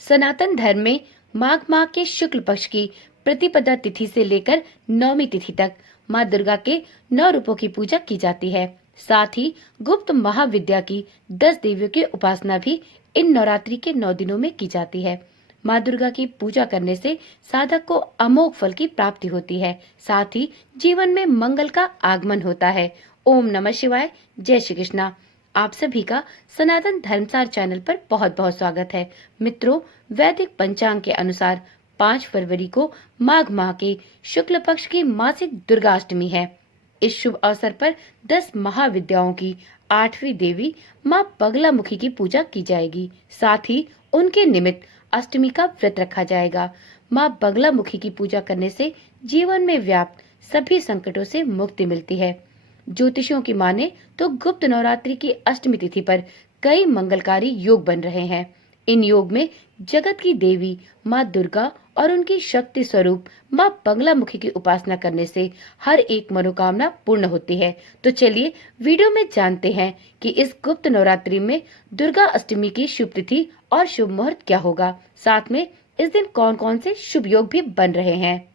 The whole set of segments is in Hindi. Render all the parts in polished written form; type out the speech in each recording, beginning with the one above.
सनातन धर्म में माघ माह के शुक्ल पक्ष की प्रतिपदा तिथि से लेकर नवमी तिथि तक माँ दुर्गा के 9 रूपों की पूजा की जाती है। साथ ही गुप्त महाविद्या की 10 देवियों की उपासना भी इन नवरात्रि के 9 दिनों में की जाती है। माँ दुर्गा की पूजा करने से साधक को अमोघ फल की प्राप्ति होती है। साथ ही जीवन में मंगल का आगमन होता है। ओम नमः शिवाय। जय श्री कृष्णा। आप सभी का सनातन धर्मसार चैनल पर बहुत बहुत स्वागत है। मित्रों, वैदिक पंचांग के अनुसार 5 फरवरी को माघ माह के शुक्ल पक्ष की मासिक दुर्गा अष्टमी है। इस शुभ अवसर पर 10 महाविद्याओं की 8वीं देवी माँ बगलामुखी की पूजा की जाएगी। साथ ही उनके निमित्त अष्टमी का व्रत रखा जाएगा। माँ बगलामुखी की पूजा करने से जीवन में व्याप्त सभी संकटों से मुक्ति मिलती है। ज्योतिषियों की माने तो गुप्त नवरात्रि की अष्टमी तिथि पर कई मंगलकारी योग बन रहे हैं। इन योग में जगत की देवी माँ दुर्गा और उनकी शक्ति स्वरूप माँ बगलामुखी की उपासना करने से हर एक मनोकामना पूर्ण होती है। तो चलिए वीडियो में जानते हैं कि इस गुप्त नवरात्रि में दुर्गा अष्टमी की शुभ तिथि और शुभ मुहूर्त क्या होगा। साथ में इस दिन कौन कौन से शुभ योग भी बन रहे हैं।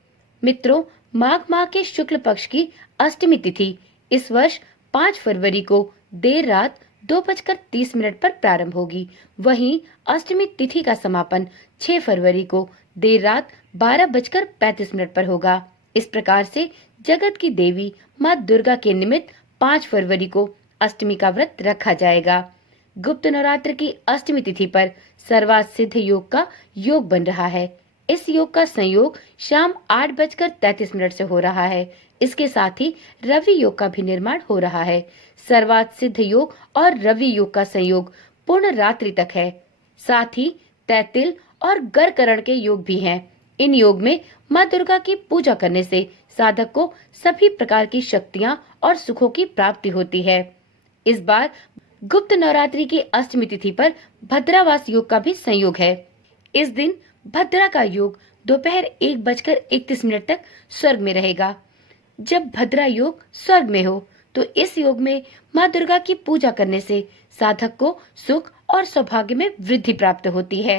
मित्रों, माघ माह के शुक्ल पक्ष की अष्टमी तिथि इस वर्ष 5 फरवरी को देर रात 2:30 पर प्रारंभ होगी। वहीं अष्टमी तिथि का समापन 6 फरवरी को देर रात 12:35 पर होगा। इस प्रकार से जगत की देवी माँ दुर्गा के निमित्त 5 फरवरी को अष्टमी का व्रत रखा जाएगा। गुप्त नवरात्र की अष्टमी तिथि पर सर्वार्थ सिद्ध योग का योग बन रहा है। इस योग का संयोग शाम 8:33 से हो रहा है। इसके साथ ही रवि योग का भी निर्माण हो रहा है। सर्वार्थ सिद्ध योग और रवि योग का संयोग पूर्ण रात्रि तक है। साथ ही तैतिल और गरकरण के योग भी हैं। इन योग में माँ दुर्गा की पूजा करने से साधक को सभी प्रकार की शक्तियाँ और सुखों की प्राप्ति होती है। इस बार गुप्त नवरात्रि की अष्टमी तिथि पर भद्रावास योग का भी संयोग है। इस दिन भद्रा का योग दोपहर 1:31 तक स्वर्ग में रहेगा। जब भद्रा योग स्वर्ग में हो तो इस योग में माँ दुर्गा की पूजा करने से साधक को सुख और सौभाग्य में वृद्धि प्राप्त होती है।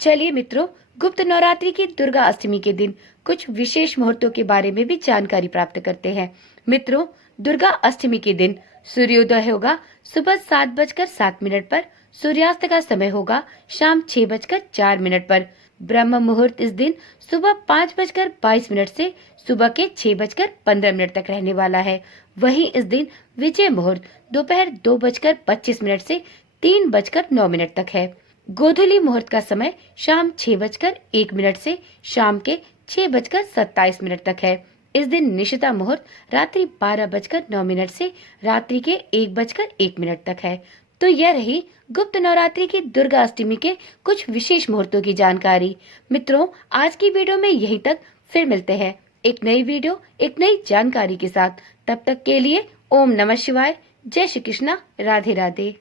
चलिए मित्रों, गुप्त नवरात्रि की दुर्गा अष्टमी के दिन कुछ विशेष मुहूर्तों के बारे में भी जानकारी प्राप्त करते हैं। मित्रों, दुर्गा अष्टमी के दिन सूर्योदय होगा सुबह 7:07 पर। सूर्यास्त का समय होगा शाम 6:04 पर। ब्रह्म मुहूर्त इस दिन सुबह 5:22 से सुबह के 6:15 तक रहने वाला है। वहीं इस दिन विजय मुहूर्त दोपहर 2:25 से 3:09 तक है। गोधूली मुहूर्त का समय शाम 6:01 से शाम के 6:27 तक है। इस दिन निशिता मुहूर्त रात्रि 12:09 से रात्रि के 1:01 तक है। तो यह रही गुप्त नवरात्रि की दुर्गा अष्टमी के कुछ विशेष मुहूर्तों की जानकारी। मित्रों, आज की वीडियो में यहीं तक। फिर मिलते हैं एक नई वीडियो एक नई जानकारी के साथ। तब तक के लिए ओम नमः शिवाय। जय श्री कृष्णा। राधे राधे।